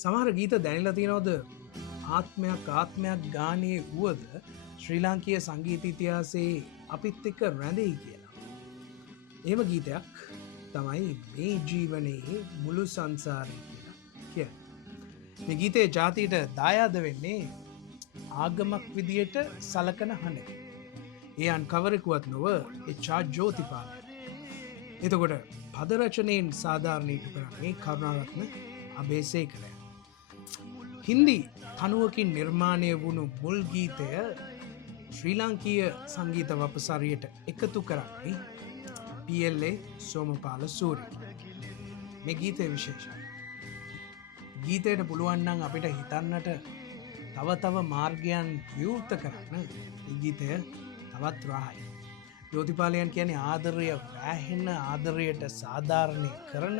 සමහර ගීත දැනලා තියෙනවද ආත්මයක් ගානේ වුවද ශ්‍රී ලාංකීය සංගීත ඉතිහාසයේ අපිත් එක්ක රැඳෙයි කියලා. එහෙම ගීතයක් තමයි මේ ජීවනයේ මුළු සංසාරය කියලා කියන්නේ. මේ ගීතේ ජාතියට දායාද වෙන්නේ ආගමක් විදියට සලකන හඬ. ඒ අන්කවරකුවත් නොව එච්.ආර්. ජෝතිපාල. එතකොට පද රචනයෙන් සාධාරණීට කරන්නේ කරුණාරත්න අබේසේකර. හින්දි තනුවකින් නිර්මාණය වුණු මුල් ගීතය ශ්‍රී ලාංකීය සංගීත වපසරියට එකතු කරන්නේ පී.එල්.ඒ. සෝමපාල සූරිය. මේ ගීතය විශේෂයි. ගීතයට පුළුවන් නම් අපිට හිතන්නට තව මාර්ගයන් විවෘත කරන්න ගීතය තවත් රාහයි. ජෝතිපාලයන් කියන්නේ ආදරය වැහෙන ආදරයට සාධාරණය කරන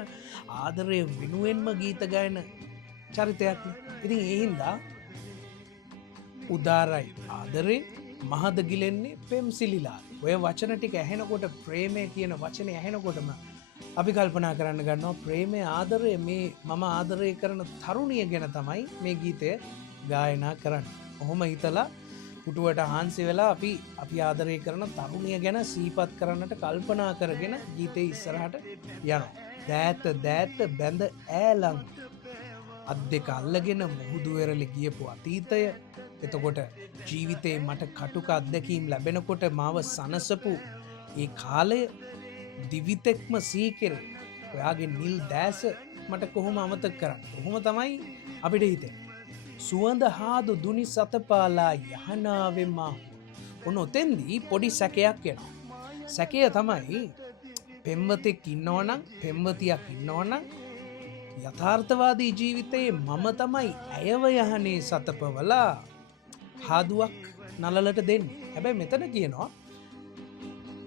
ආදරය වෙනුවෙන්ම ගීත ගායන චරිතයක්. ඉතින් ඒ හින්දා උදාරයි ආදරේ මහද ගිලෙන්නේ පෙම්සිලිලා. ඔය වචන ටික ඇහෙනකොට ප්‍රේමය කියන වචනේ ඇහෙනකොටම අපි කල්පනා කරන්න ගන්නවා ප්‍රේමය ආදරය මේ මම ආදරය කරන තරුණිය ගැන තමයි මේ ගීතය ගායනා කරන්නේ. ඔහොම හිතලා පුටුවට හාන්සි වෙලා අපි ආදරය කරන තරුණිය ගැන සිහිපත් කරන්නට කල්පනා කරගෙන ගීතේ ඉස්සරහට යනවා. දෑත බැඳ ඈලං අත් දෙක අල්ලගෙන මුහුදු වෙරළේ ගියපු අතීතය. එතකොට ජීවිතේ මට කටුක අත්දැකීම් ලැබෙනකොට මාව සනසපු ඒ කාලය දිවිතෙක්ම සීකෙරේ. ඔයාගේ නිල් දැස මට කොහොම අමතක කරන්නේ? කොහොම තමයි අපිට හිතෙන්නේ. සුවඳ හාදු දුනි සතපාලා යහනාවෙන් මා. ඔන්න ඔතෙන්දී පොඩි සැකයක් එනවා. සැකය තමයි පෙම්වතෙක් ඉන්නවනම් පෙම්වතියක් ඉන්නවනම් යථාර්ථවාදී ජීවිතයේ මම තමයි ඇයව යහනේ සතපවලා හාදුවක් නලලට දෙන්නේ. හැබැයි මෙතන කියනවා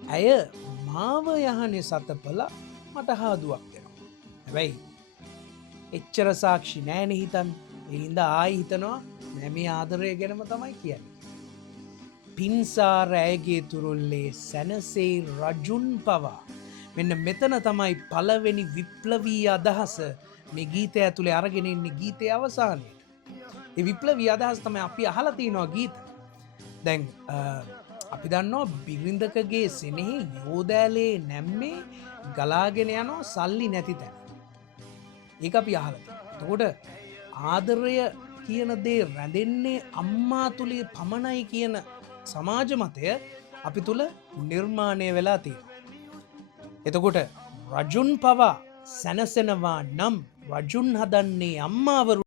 ඇය මාව යහනේ සතපලා මට හාදුවක් දෙනවා. හැබැයි එච්චර සාක්ෂි නෑනේ හිතන්නේ. ඒ හින්දා ආයි හිතනවා නෑ මේ ආදරය ගැනම තමයි කියන්නේ. පින්සාර ඇයගේ තුරුල්ලේ සැනසේ රජුන් පවා. මෙන්න මෙතන තමයි පළවෙනි විප්ලවී අදහස මේ ගීතය ඇතුලේ අරගෙන ඉන්නේ ගීතයේ අවසානයේ. ඒ විප්ලවී අදහස තමයි අපි අහලා තියෙනවා ගීත. දැන් අපි දන්නවා බිරිඳකගේ සෙනෙහි යෝදෑලේ නැම්මේ ගලාගෙන යනවා සල්ලි නැති තැන. ඒක අපි අහලා තියෙනවා. එතකොට ආදරය කියන දේ රැඳෙන්නේ අම්මා තුලේ පමණයි කියන සමාජ මතය අපි තුල නිර්මාණය වෙලා තියෙනවා. එතකොට රජුන් පවා සැනසෙනවා නම් රජුන් හදන්නේ අම්මාවරු